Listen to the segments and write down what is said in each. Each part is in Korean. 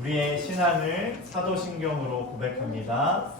우리의 신앙을 사도신경으로 고백합니다.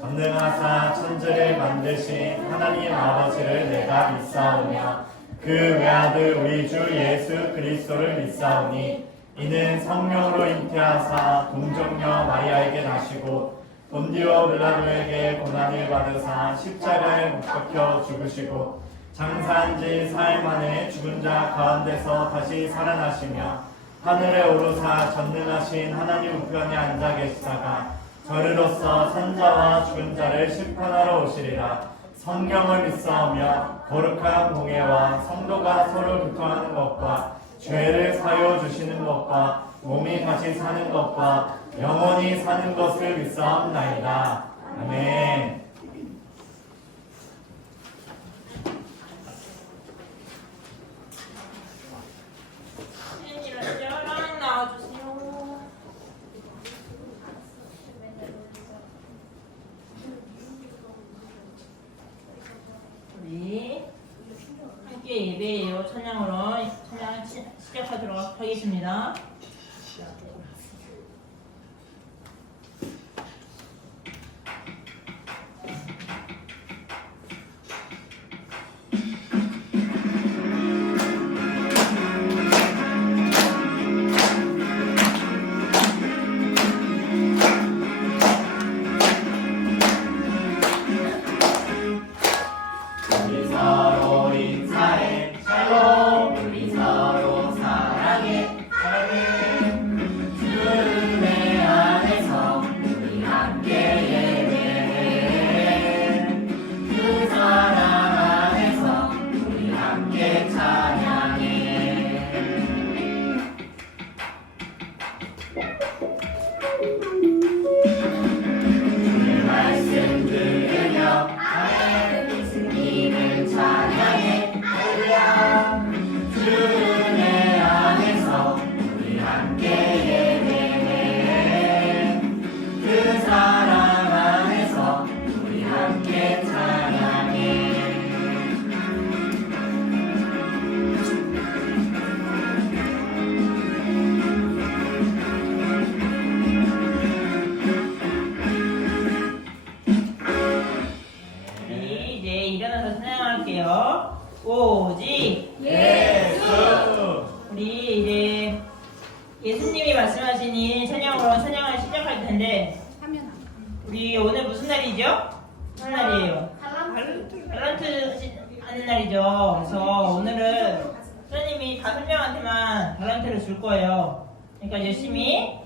전능하사 천지를 만드신 하나님 아버지를 내가 믿사오며 그 외아들 우리 주 예수 그리스도를 믿사오니 이는 성령으로 잉태하사 동정녀 마리아에게 나시고 본디오 빌라도에게 고난을 받으사 십자가에 못 박혀 죽으시고 장사한 지 사흘 만에 죽은 자 가운데서 다시 살아나시며 하늘에 오르사 전능하신 하나님 우편에 앉아 계시다가 저리로서 산자와 죽은 자를 심판하러 오시리라. 성경을 믿사오며 거룩한 공예와 성도가 서로 교통하는 것과 죄를 사여 주시는 것과 몸이 다시 사는 것과 영원히 사는 것을 믿사옵나이다. 아멘. 우리 함께 예배예요. 찬양으로 찬양 시작하도록 하겠습니다. 오직 예수. 우리 이제 예수님이 말씀하시니 찬양을 시작할 텐데 우리 오늘 무슨 날이죠? 무슨 날이에요? 달란트 하는 날이죠. 그래서 오늘은 선생님이 5명한테만 달란트를 줄 거예요. 그러니까 열심히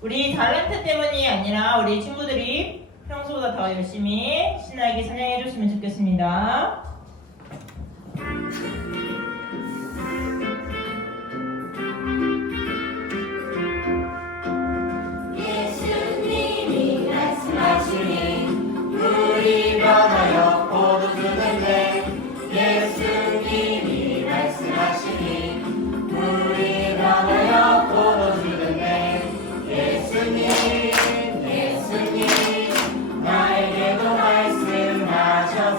우리 달란트 때문이 아니라 우리 친구들이 평소보다 더 열심히 신나게 찬양해 줬으면 좋겠습니다. 예수님이 말씀하시니 물이 변하여 포도주는 데 예수님이 말씀하시니 물이 변하여 포도주는 데 예수님 나에게도 말씀하셔서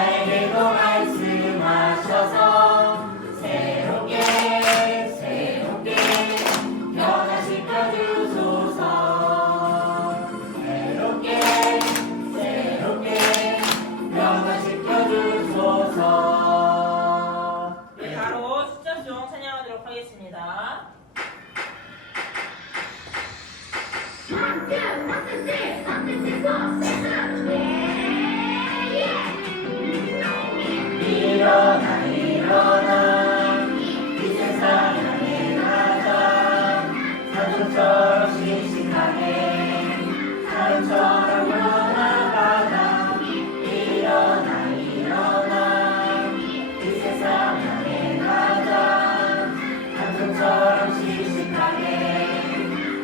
나에게도 말씀하셔서 새롭게 변화시켜 주소서. 새롭게 변화시켜 주소서. 네, 바로 숫자 송 찬양하도록 하겠습니다. 일어나 일어나 이 세상 향해 가자. 산소처럼 씩씩하게 사람처럼 변화가자. 일어나 일어나 이 세상 향해 가자. 산소처럼 씩씩하게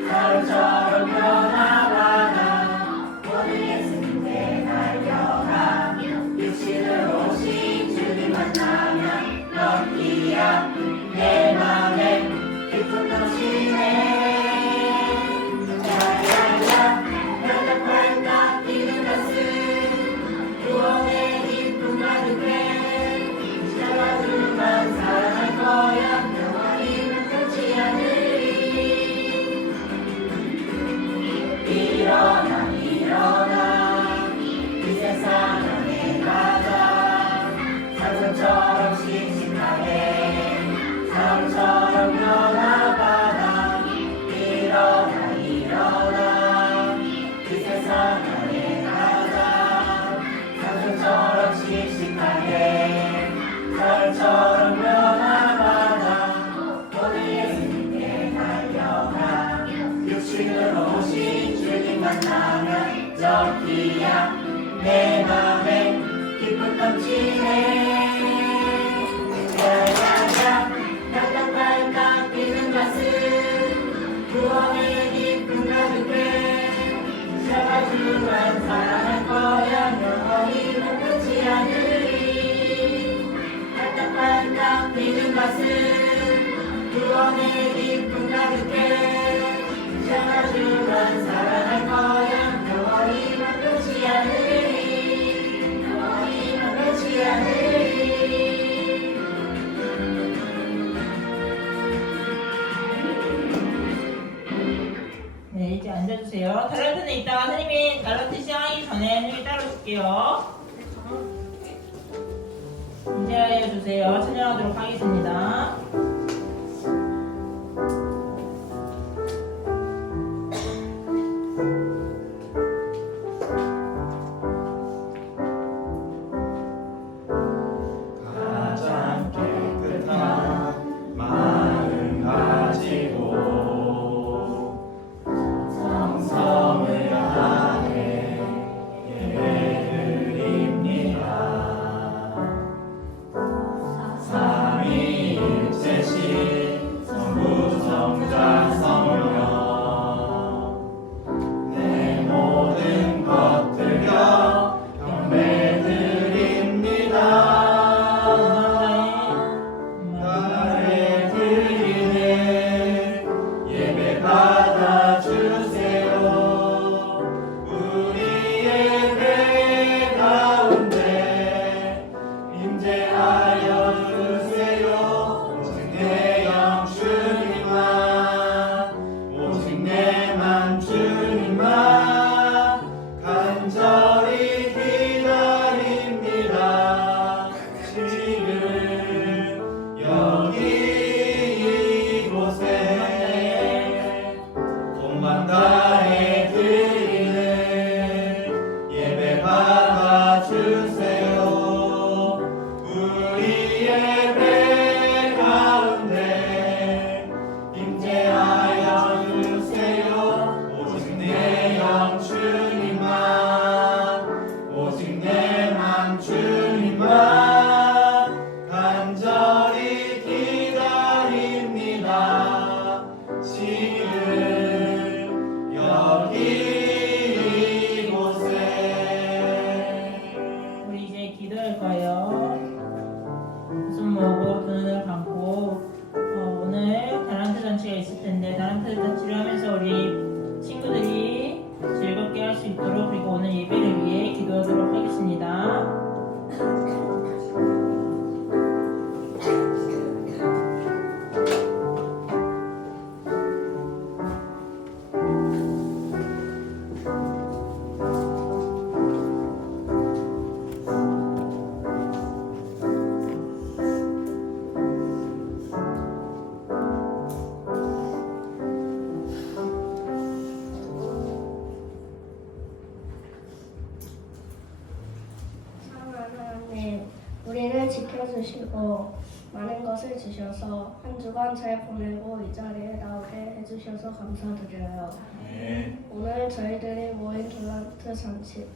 사람처럼 변화가자. 오늘 예수님께 달려가 육신으로 오신 주님 만나면 넘기야 내 맘에 기쁨 넘치네. 야야야 발딱발딱 뛰는 가슴 구원의 기쁨 가득해. 잡아주만 사랑할 거야 영원히 끝이 않으리. 일어나 일어나 이 세상 향해 가자. 산소처럼 씩씩하게 사람처럼 변화가자. 일어나 일어나 이 세상 향해 가자. 산소처럼 씩씩하게 사람처럼 변화가자. 오늘 예수님께 달려가 육신으로 오신 주님 만나면 저기야 내 맘에 기쁨 넘치네. 야야야 발딱발딱 뛰는 가슴 구원의 기쁨 가득해. 잡아주만 사랑할 거야 영원히 끝이 않으리. 발딱발딱 뛰는 가슴 구원의 기쁨 가득해. 잡아주만 사랑할 거야 영원히 끝이 않으리. 영원히 끝이 않으리. 네, 이제 앉아주세요. 달란트는 이따가 선생님이 달란트 시작하기 전에 선생님이 따로 줄게요. 인사해 주세요. 찬양하도록 하겠습니다. 가장 깨끗한 마음 가지고 성성을 다해 예배드립니다. 삼위일체신 성부 성자 성령 내 모든 것 드려 경배드립니다. 나의 드리네 예배 받아주세요. 우리 예배 가운데 임재하여 주세요. 오직 내 영 주님만 오직 내만 주님만 간절히 기다립니다. 지금 여기 이곳에 돈만 다해 드리네 예배 받아주세요. 우리 예배 가운데 임재하여 주세요. 오직 내 영 주님만 오직 내만 주님만 간절히 기다립니다. 지금 여기 이곳에 우리 이제 기도할 거예요. 손 모으고 두 눈을 감고 오늘 달란트 잔치가 있을 텐데 달란트 잔치를 하면서 우리 친구들이 즐겁게 할 수 있도록 그리고 오늘 예배를 위해 기도하도록 하겠습니다. 우리를 지켜주시고 많은 것을 주셔서 한 주간 잘 보내고 이 자리에 나오게 해주셔서 감사드려요. 아멘. 오늘 저희들이 모인 탤런트 잔치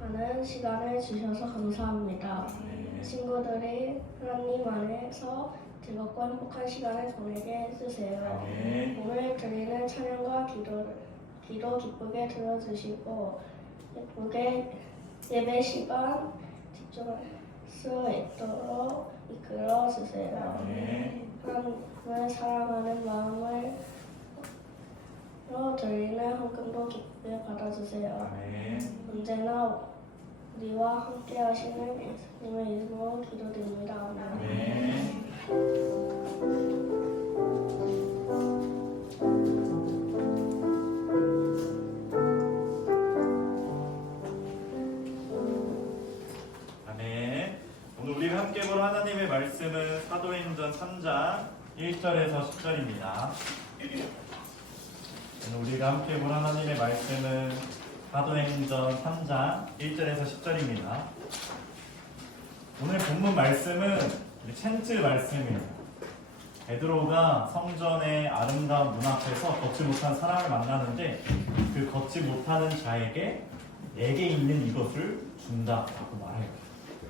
하는 시간을 주셔서 감사합니다. 친구들이 하나님 안에서 즐겁고 행복한 시간을 보내게 해주세요. 아멘. 오늘 드리는 찬양과 기도 기쁘게 들어주시고 예쁘게 예배 시간 집중할 수 있도록 이끌어 주세요. 아멘. 하나님을 사랑하는 마음을 드리는 헌금도 기쁘게 받아주세요. 아멘. 언제나 우리와 함께 하시는 예수님의 이름으로 기도드립니다. 아멘. 아멘. 아멘. 오늘 우리가 함께 볼 하나님의 말씀은 사도행전 3장 1절에서 10절입니다. 오늘 우리가 함께 볼 하나님의 말씀은 사도행전 3장 1절에서 10절입니다. 오늘 본문 말씀은 우리 챈트 말씀이에요. 베드로가 성전의 아름다운 문 앞에서 걷지 못한 사람을 만나는데 그 걷지 못하는 자에게 내게 있는 이것을 준다라고 말해요.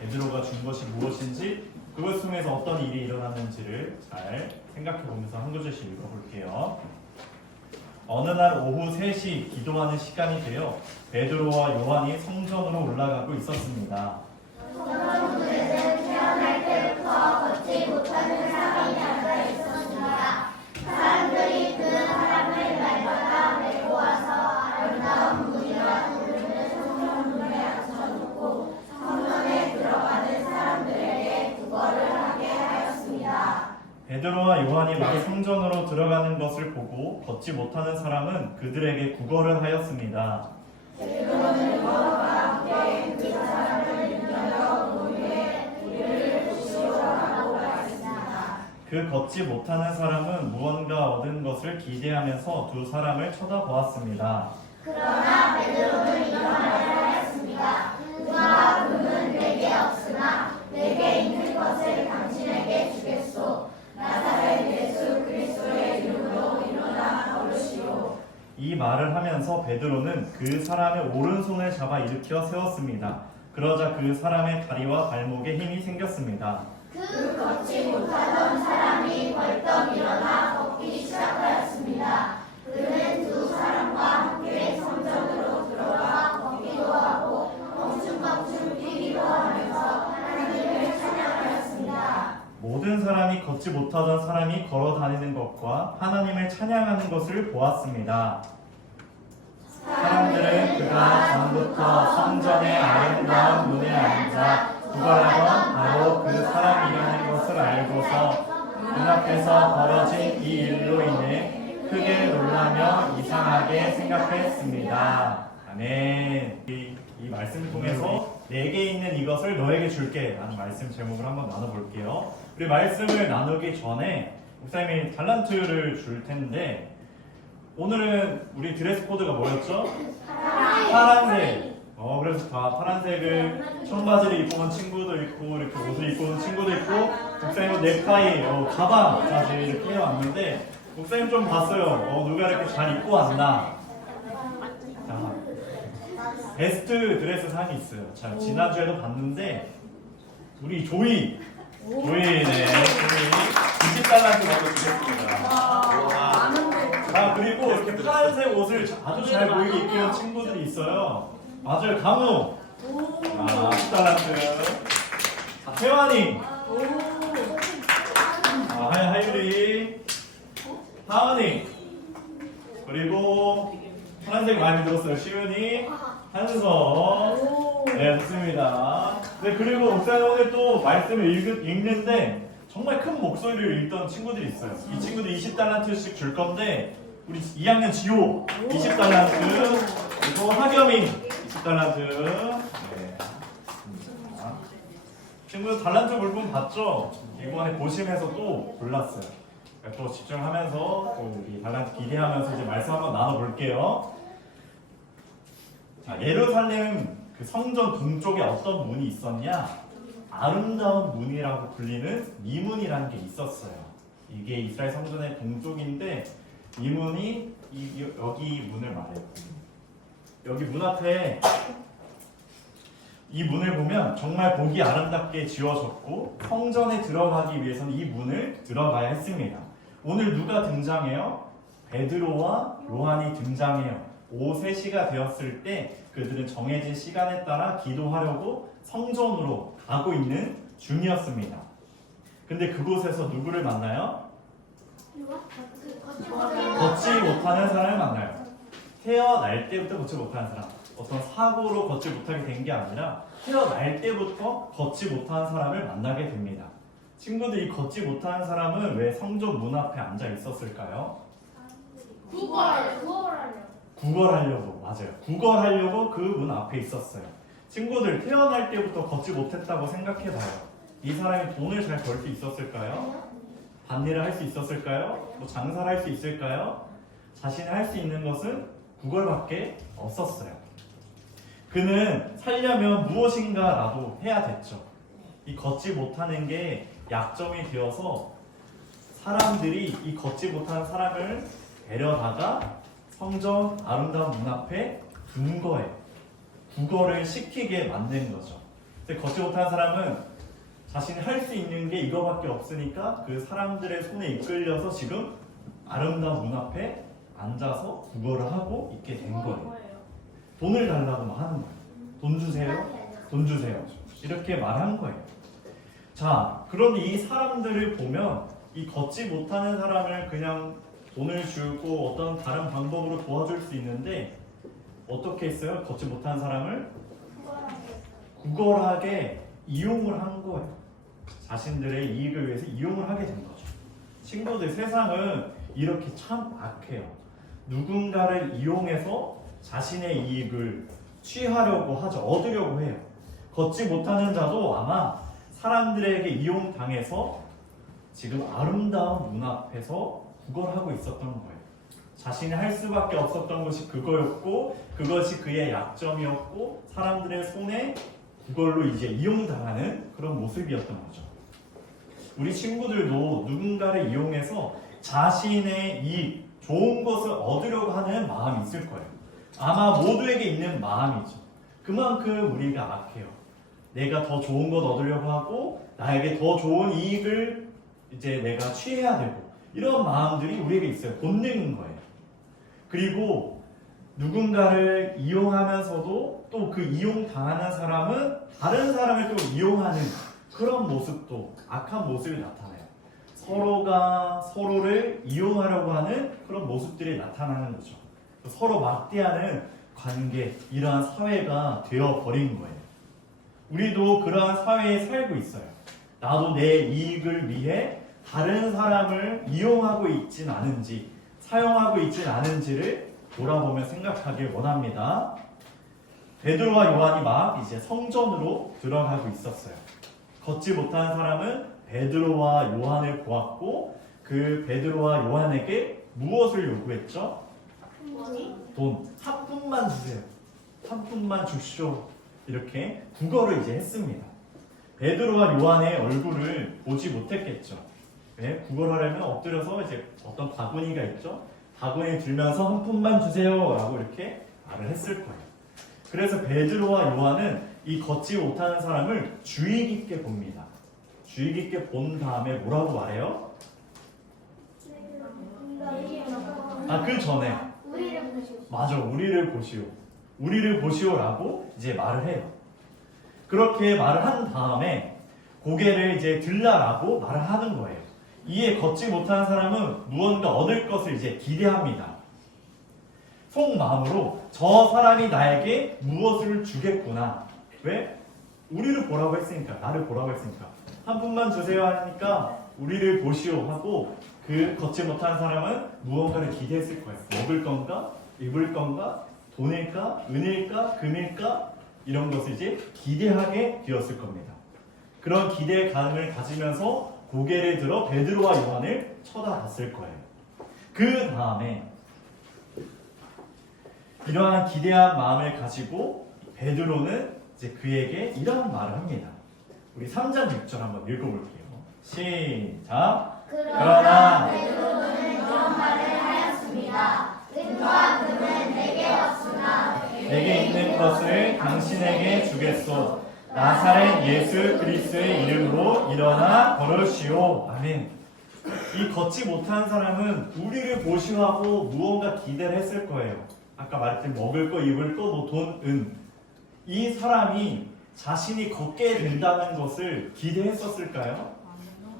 베드로가 준 것이 무엇인지 그것 통해서 어떤 일이 일어났는지를 잘 생각해 보면서 한 구절씩 읽어볼게요. 어느 날 오후 3시 기도하는 시간이 되어 베드로와 요한이 성전으로 올라가고 있었습니다. 성전문에는 태어날 때부터 걷지 못하는 사람이 앉아 있었습니다. 사람들이 그 사람을 날마다 메고 와서 아름다운 문이라 부르는 성전문에 앉혀놓고 성전에 들어가는 사람들에게 구걸을 하게 하였습니다. 베드로와 요한이 막 성전으로 들어가는 것을 보고 걷지 못하는 사람은 그들에게 구걸을 하였습니다. 베드로는 요한과 함께 그 사람을 능력으로 보유해 우리를 보시오라고 말했습니다. 그 걷지 못하는 사람은 무언가 얻은 것을 기대하면서 두 사람을 쳐다보았습니다. 그러나 베드로는 이런 말을 하였습니다. 은과 금은 내게 없으나 내게 있는 것을 당신에게 주겠소. 나사렛 예수 그리스도의 이름으로 일어나 걸으시오. 이 말을 하면서 베드로는 그 사람의 오른손을 잡아 일으켜 세웠습니다. 그러자 그 사람의 다리와 발목에 힘이 생겼습니다. 그 걷지 못하던 사람이 벌떡 일어나 걷기 시작하였습니다. 그는 두 사람과 함께 성전으로 들어가 걷기도 하고 멈춤멈춤 뛰기도 하면서 하나님을 찬양하였습니다. 모든 사람이 걷지 못하던 사람이 걸어 다니는 것과 하나님을 찬양하는 것을 보았습니다. 사람들은 그가 전부터 성전의 아름다운 문에 앉아 구걸하던 바로 그 사람이라는 것을 알고서 눈앞에서 벌어진 이 일로 인해 크게 놀라며 이상하게 생각했습니다. 아멘. 이 말씀을 통해서 내게 있는 이것을 너에게 줄게 라는 말씀 제목을 한번 나눠볼게요. 우리 말씀을 나누기 전에 목사님이 달란트를 줄 텐데 오늘은 우리 드레스 코드가 뭐였죠? 파란색. 그래서 다 파란색을 청바지를 입고 온 친구도 있고 이렇게 옷을 입고 온 친구도 있고 목사님은 넥타이, 가방까지 이렇게 해왔는데 목사님 좀 봤어요. 누가 이렇게 잘 입고 왔나? 자, 베스트 드레스 상이 있어요. 자, 지난주에도 봤는데 우리 조이 네, 20달란트 받고 드렸습니다. 자, 그리고 이렇게 파란색 옷을 아주 잘 보이게 입고 온 친구들이 있어요. 맞아요, 강우. 10달란트. 자, 혜환이. 하유리. 하은이. 그리고 파란색 많이 들었어요. 시은이. 한서. 네, 좋습니다. 네, 그리고 목사님 오늘 또 말씀을 읽는데 정말 큰 목소리를 읽던 친구들이 있어요. 이 친구들 20달란트씩 줄 건데 우리 2학년 지호 20달란트, 그리고 하겸이 20달란트. 네. 친구들 달란트 물품 봤죠? 이번에 보시면서 또 골랐어요. 또 집중하면서 또 우리 달란트 기대하면서 이제 말씀 한번 나눠볼게요. 자, 예루살렘 그 성전 동쪽에 어떤 문이 있었냐? 아름다운 문이라고 불리는 미문이라는 게 있었어요. 이게 이스라엘 성전의 동족인데 이 문이 여기 문을 말해요. 여기 문 앞에 이 문을 보면 정말 보기 아름답게 지어졌고 성전에 들어가기 위해서는 이 문을 들어가야 했습니다. 오늘 누가 등장해요? 베드로와 요한이 등장해요. 오후 3시가 되었을 때 그들은 정해진 시간에 따라 기도하려고 성전으로 가고 있는 중이었습니다. 근데 그곳에서 누구를 만나요? 걷지 못하는 사람을 만나요. 태어날 때부터 걷지 못하는 사람. 어떤 사고로 걷지 못하게 된 게 아니라 태어날 때부터 걷지 못하는 사람을 만나게 됩니다. 친구들이 걷지 못하는 사람은 왜 성전 문 앞에 앉아 있었을까요? 구걸하려고. 맞아요. 구걸하려고 그 문 앞에 있었어요. 친구들 태어날 때부터 걷지 못했다고 생각해봐요. 이 사람이 돈을 잘 벌 수 있었을까요? 밭일을 할 수 있었을까요? 뭐 장사를 할 수 있을까요? 자신이 할 수 있는 것은 구걸밖에 없었어요. 그는 살려면 무엇인가라도 해야 됐죠. 이 걷지 못하는 게 약점이 되어서 사람들이 이 걷지 못하는 사람을 데려다가 성전 아름다운 문 앞에 둔 거예요. 구걸을 시키게 만든 거죠. 근데 걷지 못하는 사람은 자신이 할 수 있는 게 이거밖에 없으니까 그 사람들의 손에 이끌려서 지금 아름다운 문 앞에 앉아서 구걸을 하고 있게 된 거예요. 돈을 달라고 하는 거예요. 돈 주세요. 돈 주세요. 이렇게 말한 거예요. 자, 그런데 이 사람들을 보면 이 걷지 못하는 사람을 그냥 돈을 주고 어떤 다른 방법으로 도와줄 수 있는데 어떻게 했어요? 걷지 못하는 사람을 구걸하게 이용을 한 거예요. 자신들의 이익을 위해서 이용을 하게 된 거죠. 친구들, 세상은 이렇게 참 악해요. 누군가를 이용해서 자신의 이익을 취하려고 하죠. 얻으려고 해요. 걷지 못하는 자도 아마 사람들에게 이용당해서 지금 아름다운 문 앞에서 구걸하고 있었던 거예요. 자신이 할 수밖에 없었던 것이 그거였고 그것이 그의 약점이었고 사람들의 손에 그걸로 이제 이용당하는 그런 모습이었던 거죠. 우리 친구들도 누군가를 이용해서 자신의 이익, 좋은 것을 얻으려고 하는 마음이 있을 거예요. 아마 모두에게 있는 마음이죠. 그만큼 우리가 악해요. 내가 더 좋은 것 얻으려고 하고 나에게 더 좋은 이익을 이제 내가 취해야 되고 이런 마음들이 우리에게 있어요. 본능인 거예요. 그리고 누군가를 이용하면서도 또 그 이용당하는 사람은 다른 사람을 또 이용하는 그런 모습도 악한 모습이 나타나요. 서로가 서로를 이용하려고 하는 그런 모습들이 나타나는 거죠. 서로 막대하는 관계, 이러한 사회가 되어버린 거예요. 우리도 그러한 사회에 살고 있어요. 나도 내 이익을 위해 다른 사람을 이용하고 있진 않은지, 사용하고 있진 않은지를 돌아보며 생각하길 원합니다. 베드로와 요한이 막 이제 성전으로 들어가고 있었어요. 걷지 못한 사람은 베드로와 요한을 보았고 그 베드로와 요한에게 무엇을 요구했죠? 돈. 한 푼만 주세요. 한 푼만 주시오. 이렇게 구걸을 이제 했습니다. 베드로와 요한의 얼굴을 보지 못했겠죠. 왜? 구걸하려면 엎드려서 이제 어떤 바구니가 있죠. 바구니에 들면서 한 푼만 주세요 라고 이렇게 말을 했을 거예요. 그래서 베드로와 요한은 이 걷지 못하는 사람을 주의 깊게 봅니다. 주의 깊게 본 다음에 뭐라고 말해요? 그 전에 맞아, 우리를 보시오. 우리를 보시오라고 이제 말을 해요. 그렇게 말을 한 다음에 고개를 이제 들라라고 말을 하는 거예요. 이에 걷지 못하는 사람은 무언가 얻을 것을 이제 기대합니다. 속마음으로 저 사람이 나에게 무엇을 주겠구나. 왜? 우리를 보라고 했으니까, 나를 보라고 했으니까. 한 푼만 주세요 하니까 우리를 보시오 하고 그 걷지 못한 사람은 무언가를 기대했을 거예요. 먹을 건가? 입을 건가? 돈일까? 은일까? 금일까? 이런 것을 이제 기대하게 되었을 겁니다. 그런 기대의 감을 가지면서 고개를 들어 베드로와 요한을 쳐다봤을 거예요. 그 다음에 이러한 기대한 마음을 가지고 베드로는 이제 그에게 이런 말을 합니다. 우리 3장 6절 한번 읽어볼게요. 시작. 그러나 베드로는 이런 말을 하였습니다. 은과 금은 내게 없으나 내게 있는 것을 당신에게 주겠소. 나사렛 예수 그리스도의 이름으로 일어나 걸으시오. 아멘. 이 걷지 못한 사람은 우리를 보시하고 무언가 기대를 했을 거예요. 아까 말했던 먹을 거, 입을 거, 뭐 돈, 은. 이 사람이 자신이 걷게 된다는 것을 기대했었을까요?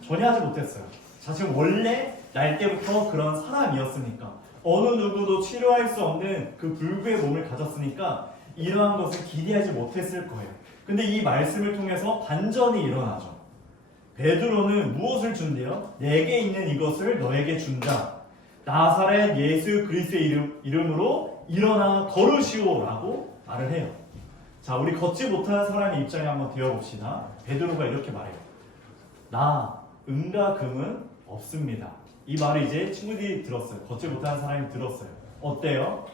전혀 하지 못했어요. 자신 원래 날 때부터 그런 사람이었으니까, 어느 누구도 치료할 수 없는 그 불구의 몸을 가졌으니까 이러한 것을 기대하지 못했을 거예요. 근데 이 말씀을 통해서 반전이 일어나죠. 베드로는 무엇을 준대요? 내게 있는 이것을 너에게 준다. 나사렛 예수 그리스도의 이름으로 일어나 걸으시오 라고 말을 해요. 자, 우리 걷지 못하는 사람의 입장에 한번 되어봅시다. 베드로가 이렇게 말해요. 나 은과 금은 없습니다. 이 말을 이제 친구들이 들었어요. 걷지 못하는 사람이 들었어요. 어때요?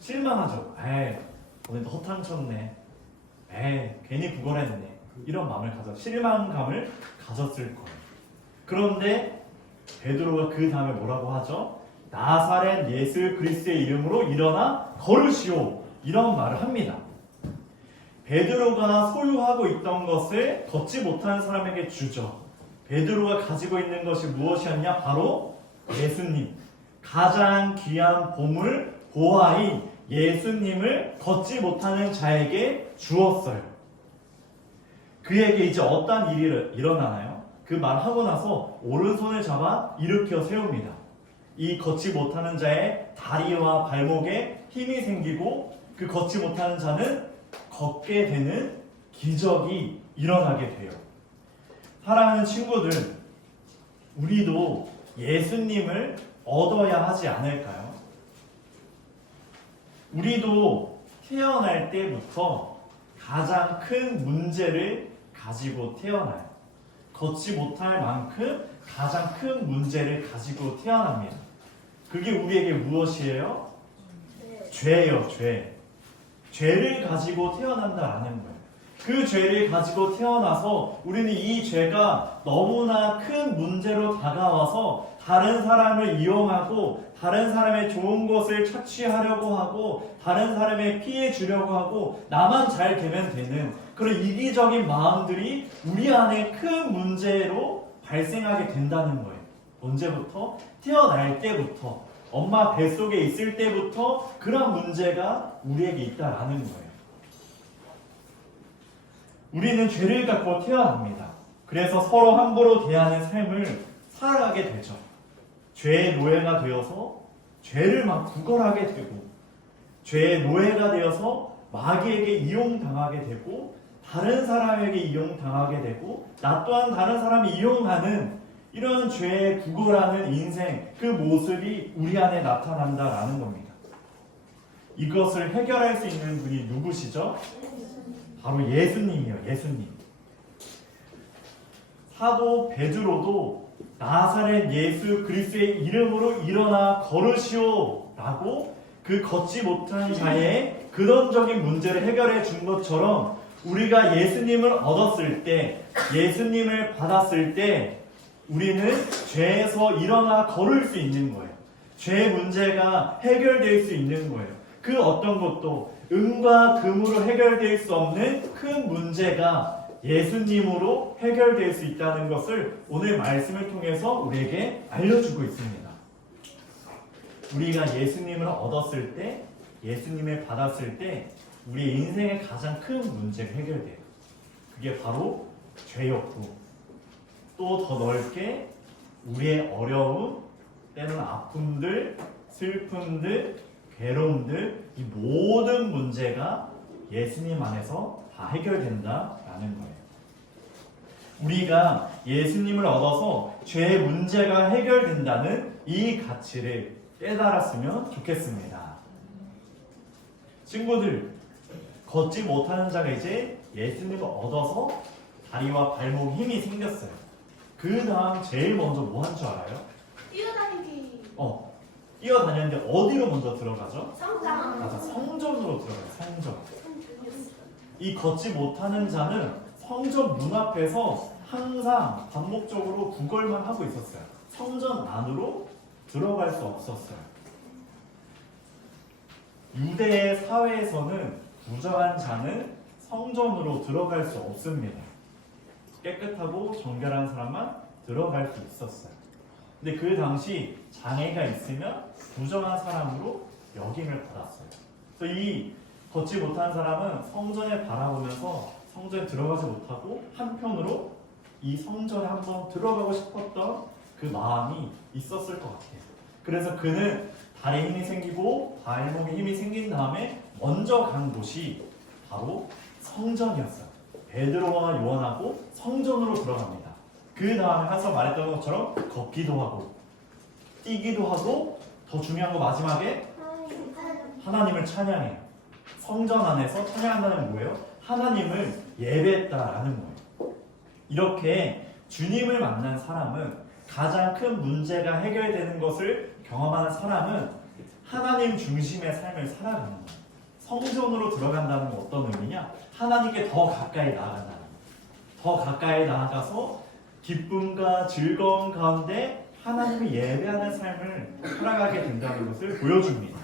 실망하죠. 에이, 오늘도 허탕 쳤네. 에이, 괜히 구걸했네. 이런 마음을 실망감을 가졌을 거예요. 그런데 베드로가 그 다음에 뭐라고 하죠? 나사렛 예수 그리스도의 이름으로 일어나 걸으시오. 이런 말을 합니다. 베드로가 소유하고 있던 것을 걷지 못하는 사람에게 주죠. 베드로가 가지고 있는 것이 무엇이었냐? 바로 예수님. 가장 귀한 보물, 보화인 예수님을 걷지 못하는 자에게 주었어요. 그에게 이제 어떤 일이 일어나나요? 그 말하고 나서 오른손을 잡아 일으켜 세웁니다. 이 걷지 못하는 자의 다리와 발목에 힘이 생기고 그 걷지 못하는 자는 걷게 되는 기적이 일어나게 돼요. 사랑하는 친구들, 우리도 예수님을 얻어야 하지 않을까요? 우리도 태어날 때부터 가장 큰 문제를 가지고 태어나요. 걷지 못할 만큼 가장 큰 문제를 가지고 태어납니다. 그게 우리에게 무엇이에요? 죄예요, 죄. 죄를 가지고 태어난다라는 거예요. 그 죄를 가지고 태어나서 우리는 이 죄가 너무나 큰 문제로 다가와서 다른 사람을 이용하고 다른 사람의 좋은 것을 착취하려고 하고 다른 사람의 피해 주려고 하고 나만 잘 되면 되는 그런 이기적인 마음들이 우리 안에 큰 문제로 발생하게 된다는 거예요. 언제부터? 태어날 때부터, 엄마 뱃속에 있을 때부터 그런 문제가 우리에게 있다라는 거예요. 우리는 죄를 갖고 태어납니다. 그래서 서로 함부로 대하는 삶을 살아가게 되죠. 죄의 노예가 되어서 죄를 막 구걸하게 되고 죄의 노예가 되어서 마귀에게 이용당하게 되고 다른 사람에게 이용당하게 되고 나 또한 다른 사람이 이용하는 이런 죄에 구걸하는 인생, 그 모습이 우리 안에 나타난다라는 겁니다. 이것을 해결할 수 있는 분이 누구시죠? 바로 예수님이요. 예수님. 사도 베드로도 나사렛 예수 그리스도의 이름으로 일어나 걸으시오 라고 그 걷지 못한 자의 근원적인 문제를 해결해 준 것처럼 우리가 예수님을 얻었을 때, 예수님을 받았을 때 우리는 죄에서 일어나 걸을 수 있는 거예요. 죄의 문제가 해결될 수 있는 거예요. 그 어떤 것도 은과 금으로 해결될 수 없는 큰 문제가 예수님으로 해결될 수 있다는 것을 오늘 말씀을 통해서 우리에게 알려주고 있습니다. 우리가 예수님을 얻었을 때, 예수님을 받았을 때 우리 인생의 가장 큰 문제가 해결돼요. 그게 바로 죄였고 또 더 넓게 우리의 어려움, 때는 아픔들, 슬픔들, 괴로움들 이 모든 문제가 예수님 안에서 다 해결된다라는 거예요. 우리가 예수님을 얻어서 죄의 문제가 해결된다는 이 가치를 깨달았으면 좋겠습니다. 친구들, 걷지 못하는 자가 이제 예수님을 얻어서 다리와 발목 힘이 생겼어요. 그 다음 제일 먼저 뭐 한 줄 알아요? 뛰어다니기. 뛰어다녔는데 어디로 먼저 들어가죠? 성장. 맞아, 성전으로 들어가요. 성전. 이 걷지 못하는 자는 성전 문 앞에서 항상 반복적으로 구걸만 하고 있었어요. 성전 안으로 들어갈 수 없었어요. 유대의 사회에서는 부정한 자는 성전으로 들어갈 수 없습니다. 깨끗하고 정결한 사람만 들어갈 수 있었어요. 근데 그 당시 장애가 있으면 부정한 사람으로 여김을 받았어요. 그래서 이 걷지 못한 사람은 성전에 바라보면서 성전에 들어가지 못하고 한편으로 이 성전에 한번 들어가고 싶었던 그 마음이 있었을 것 같아요. 그래서 그는 발에 힘이 생기고 발목에 힘이 생긴 다음에 먼저 간 곳이 바로 성전이었어요. 베드로와 요한하고 성전으로 들어갑니다. 그 다음에 한서 말했던 것처럼 걷기도 하고 뛰기도 하고 더 중요한 거 마지막에 하나님을 찬양해요. 성전 안에서 찬양한다는 건 뭐예요? 하나님을 예배했다라는 거예요. 이렇게 주님을 만난 사람은 가장 큰 문제가 해결되는 것을 경험하는 사람은 하나님 중심의 삶을 살아가는 거예요. 성전으로 들어간다는 건 어떤 의미냐? 하나님께 더 가까이 나아간다는 거예요. 더 가까이 나아가서 기쁨과 즐거움 가운데 하나님을 예배하는 삶을 살아가게 된다는 것을 보여줍니다.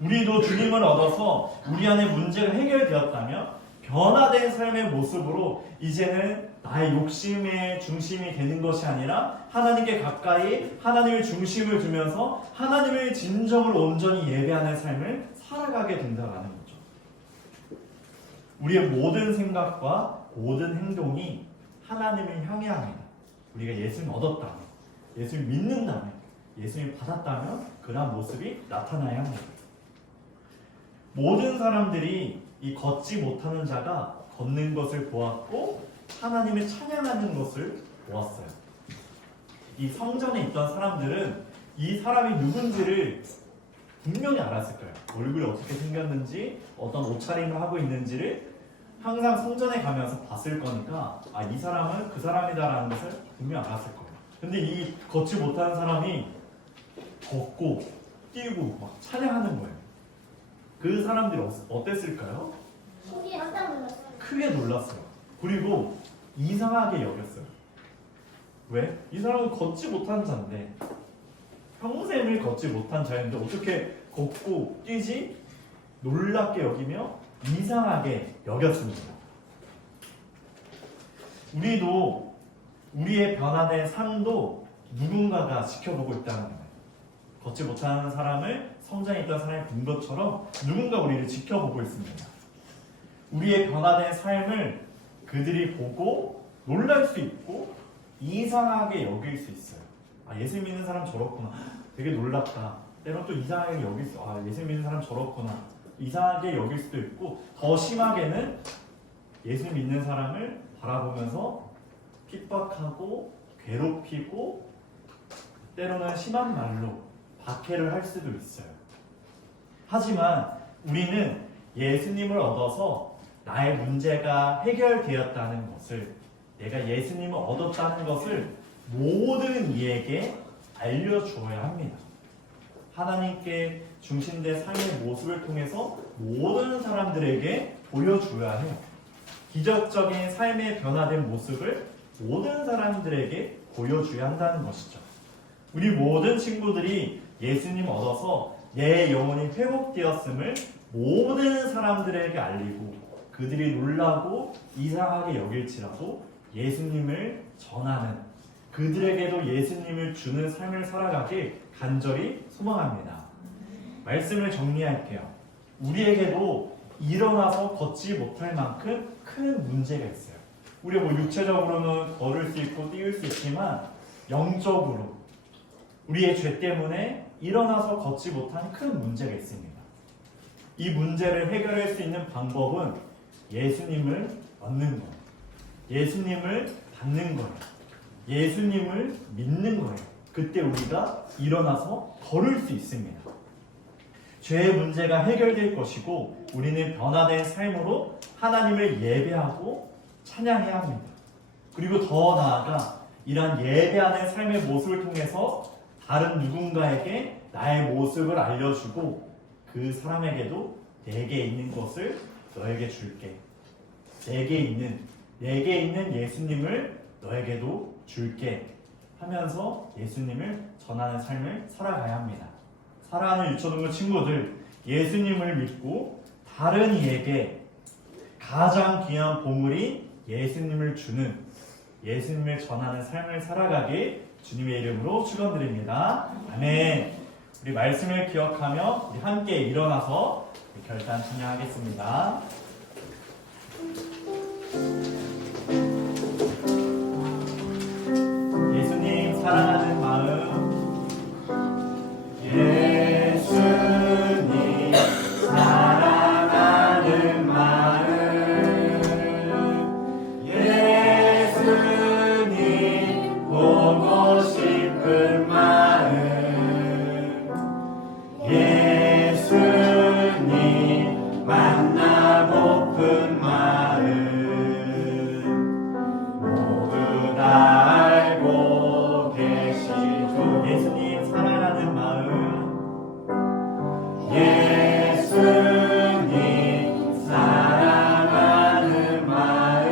우리도 주님을 얻어서 우리 안에 문제가 해결되었다면 변화된 삶의 모습으로 이제는 나의 욕심의 중심이 되는 것이 아니라 하나님께 가까이 하나님의 중심을 두면서 하나님을 진정으로 온전히 예배하는 삶을 살아가게 된다는 거죠. 우리의 모든 생각과 모든 행동이 하나님을 향해 합니다. 우리가 예수님 얻었다면, 예수님 믿는다면, 예수님 받았다면 그러한 모습이 나타나야 합니다. 모든 사람들이 이 걷지 못하는 자가 걷는 것을 보았고 하나님을 찬양하는 것을 보았어요. 이 성전에 있던 사람들은 이 사람이 누군지를 분명히 알았을 거예요. 얼굴이 어떻게 생겼는지, 어떤 옷차림을 하고 있는지를 항상 성전에 가면서 봤을 거니까 아, 이 사람은 그 사람이다라는 것을 분명히 알았을 거예요. 근데 이 걷지 못하는 사람이 걷고 뛰고 막 찬양하는 거예요. 그 사람들이 어땠을까요? 크게 놀랐어요. 그리고 이상하게 여겼어요. 왜? 이 사람은 걷지 못한 자인데 평생을 걷지 못한 자인데 어떻게 걷고 뛰지? 놀랍게 여기며 이상하게 여겼습니다. 우리도 우리의 변화된 삶도 누군가가 지켜보고 있다는 거예요. 걷지 못하는 사람을 성전에 있던 사람이 본 것처럼 누군가 우리를 지켜보고 있습니다. 우리의 변화된 삶을 그들이 보고 놀랄 수 있고 이상하게 여길 수 있어요. 아, 예수 믿는 사람 저렇구나. 되게 놀랍다. 때론 또 이상하게 여길 수, 아, 예수 믿는 사람 저렇구나. 이상하게 여길 수도 있고 더 심하게는 예수 믿는 사람을 바라보면서 핍박하고 괴롭히고 때로는 심한 말로 박해를 할 수도 있어요. 하지만 우리는 예수님을 얻어서 나의 문제가 해결되었다는 것을, 내가 예수님을 얻었다는 것을 모든 이에게 알려주어야 합니다. 하나님께 중심된 삶의 모습을 통해서 모든 사람들에게 보여줘야 해요. 기적적인 삶의 변화된 모습을 모든 사람들에게 보여줘야 한다는 것이죠. 우리 모든 친구들이 예수님 얻어서 내 영혼이 회복되었음을 모든 사람들에게 알리고 그들이 놀라고 이상하게 여길지라도 예수님을 전하는, 그들에게도 예수님을 주는 삶을 살아가길 간절히 소망합니다. 말씀을 정리할게요. 우리에게도 일어나서 걷지 못할 만큼 큰 문제가 있어요. 우리가 뭐 육체적으로는 걸을 수 있고 뛰을 수 있지만 영적으로 우리의 죄 때문에 일어나서 걷지 못한 큰 문제가 있습니다. 이 문제를 해결할 수 있는 방법은 예수님을 얻는 거예요. 예수님을 받는 거예요. 예수님을 믿는 거예요. 그때 우리가 일어나서 걸을 수 있습니다. 죄의 문제가 해결될 것이고 우리는 변화된 삶으로 하나님을 예배하고 찬양해야 합니다. 그리고 더 나아가 이러한 예배하는 삶의 모습을 통해서 다른 누군가에게 나의 모습을 알려주고 그 사람에게도 내게 있는 것을 너에게 줄게. 내게 있는 내게 있는 예수님을 너에게도 줄게 하면서 예수님을 전하는 삶을 살아가야 합니다. 사랑하는 유초등부 친구들, 예수님을 믿고 다른 이에게 가장 귀한 보물이 예수님을 주는, 예수님을 전하는 삶을 살아가길 주님의 이름으로 축원드립니다. 아멘. 우리 말씀을 기억하며 우리 함께 일어나서 결단 찬양하겠습니다. 예수님 사랑하는 마음, 예수님 사랑하는 마음, 예수님 보고 싶은 마음, 예수님 만나고픈 마음, 모두 다 알고 계시죠. 예수님 사랑하는 마음, 예수님 사랑하는 마음,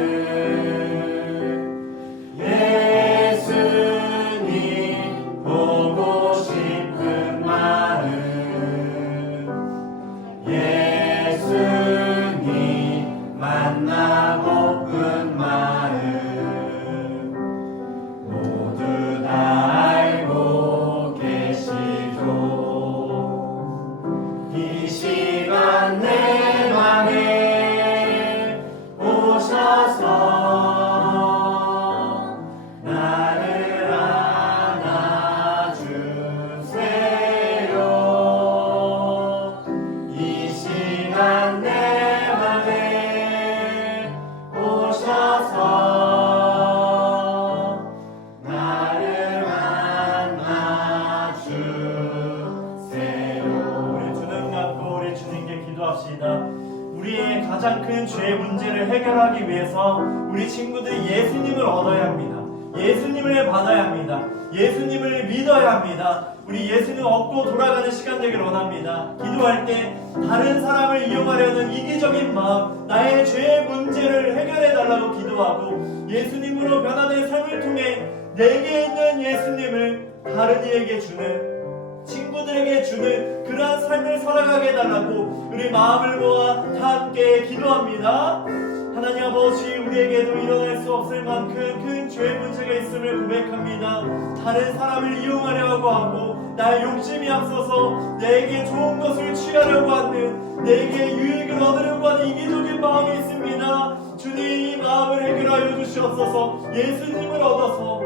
예수님 보고 싶은 마음, 예수님 만나고픈 마음, 모두 다 알고 계시죠. 이 시간 내 맘에 오셔서 나를 안아주세요. 이 시간 내 맘에 오셔서 나를 안아주세요. 우리 두 눈 감고 우리 주님께 기도합시다. 우리의 가장 큰 죄의 문제를 해결하기 위해서 우리 친구들 예수님을 얻어야 합니다. 예수님을 받아야 합니다. 예수님을 믿어야 합니다. 우리 예수님 얻고 돌아가는 시간 되길 원합니다. 기도할 때 다른 사람을 이용하려는 이기적인 마음, 나의 죄의 문제를 해결해 달라고 기도하고 예수님으로 변화된 삶을 통해 내게 있는 예수님을 다른 이에게 주는, 친구들에게 주는 그러한 삶을 살아가게 해달라고 우리 마음을 모아 다 함께 기도합니다. 하나님 아버지, 우리에게도 일어날 수 없을 만큼 큰 죄의 문제가 있음을 고백합니다. 다른 사람을 이용하려고 하고 나의 욕심이 앞서서 내게 좋은 것을 취하려고 하는, 내게 유익을 얻으려고 하는 이기적인 마음이 있습니다. 주님, 이 마음을 해결하여 주시옵소서. 예수님을 얻어서,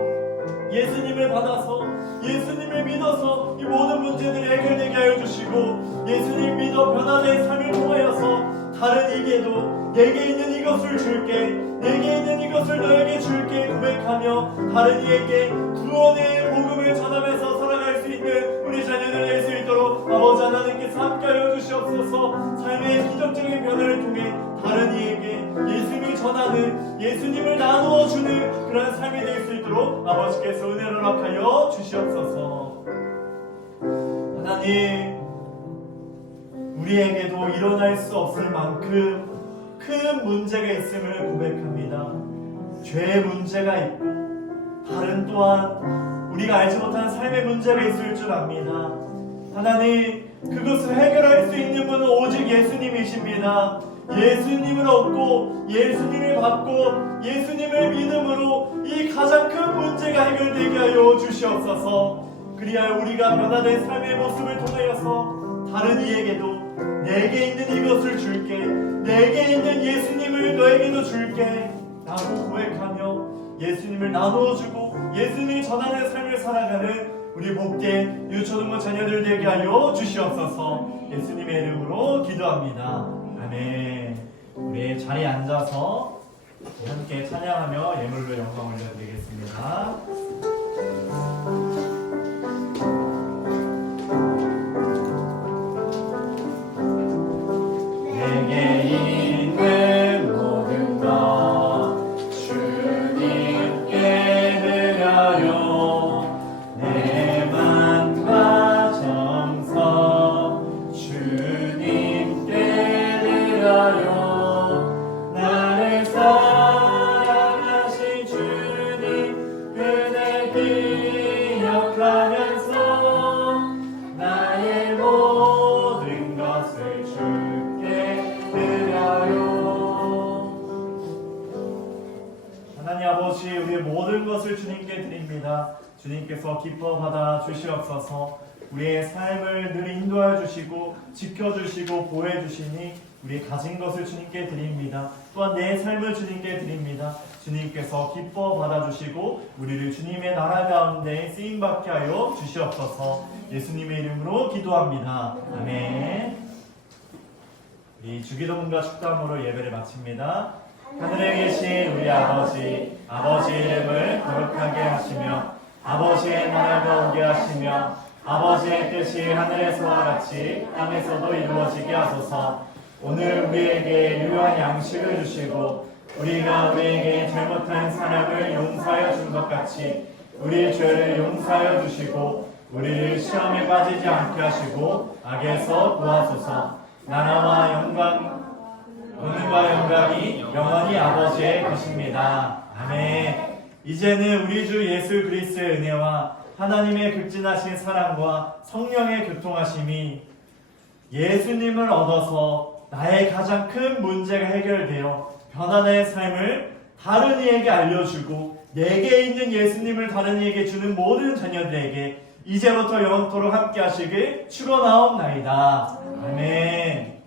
예수님을 받아서, 예수님을 믿어서 이 모든 문제들이 해결되게 하여 주시고, 예수님 믿어 변화된 삶을 통하여서 다른 이에게도 내게 있는 이것을 줄게, 내게 있는 이것을 너에게 줄게 고백하며 다른 이에게 구원의 복음을 전하면서 살아갈 수 있는 우리 자녀들 될 수 있도록 아버지 하나님께서 함께하여 주시옵소서. 삶의 기적적인 변화를 통해 다른 이에게 예수님을 전하는, 예수님을 나누어 주는 그런 삶이 될 수 있도록 아버지께서 은혜를 허락하여 주시옵소서. 하나님, 우리에게도 일어날 수 없을 만큼 큰 문제가 있음을 고백합니다. 죄의 문제가 있고 다른 또한 우리가 알지 못한 삶의 문제가 있을 줄 압니다. 하나님, 그것을 해결할 수 있는 분은 오직 예수님이십니다. 예수님을 얻고 예수님을 받고 예수님을 믿음으로 이 가장 큰 문제가 해결되게 하여 주시옵소서. 그리하여 우리가 변화된 삶의 모습을 통하여서 다른 이에게도 내게 있는 이것을 줄게, 내게 있는 예수님을 너에게도 줄게 라고 고백하며 예수님을 나누어주고 예수님이 전하는 삶을 살아가는 우리 복된 유초등부 자녀들 되게 하여 주시옵소서. 예수님의 이름으로 기도합니다. 아멘. 우리 자리에 앉아서 함께 찬양하며 예물로 영광 올려드리겠습니다. 내게 있는 모든 것 주님께 드려요. 내 맘과 정성 주님께 드려요. 나를 사랑하시는 아버지, 우리의 모든 것을 주님께 드립니다. 주님께서 기뻐 받아 주시옵소서. 우리의 삶을 늘 인도하여 주시고 지켜주시고 보호해 주시니 우리 가진 것을 주님께 드립니다. 또한 내 삶을 주님께 드립니다. 주님께서 기뻐 받아주시고 우리를 주님의 나라 가운데 쓰임받게 하여 주시옵소서. 예수님의 이름으로 기도합니다. 아멘. 우리 주기도문과 축도함으로 예배를 마칩니다. 하늘에 계신 우리 아버지, 아버지의 이름을 거룩하게 하시며 아버지의 나라가 오게 하시며 아버지의 뜻이 하늘에서와 같이 땅에서도 이루어지게 하소서. 오늘 우리에게 유효한 양식을 주시고 우리가 우리에게 잘못한 사람을 용서하여 준 것 같이 우리의 죄를 용서하여 주시고 우리를 시험에 빠지지 않게 하시고 악에서 구하소서. 나라와 영광과 영광이 영원히 아버지의 것입니다. 아멘. 이제는 우리 주 예수 그리스도의 은혜와 하나님의 극진하신 사랑과 성령의 교통하심이 예수님을 얻어서 나의 가장 큰 문제가 해결되어 변화된 삶을 다른 이에게 알려주고 내게 있는 예수님을 다른 이에게 주는 모든 자녀들에게 이제부터 영원토록 함께 하시길 축원하옵나이다. 아멘.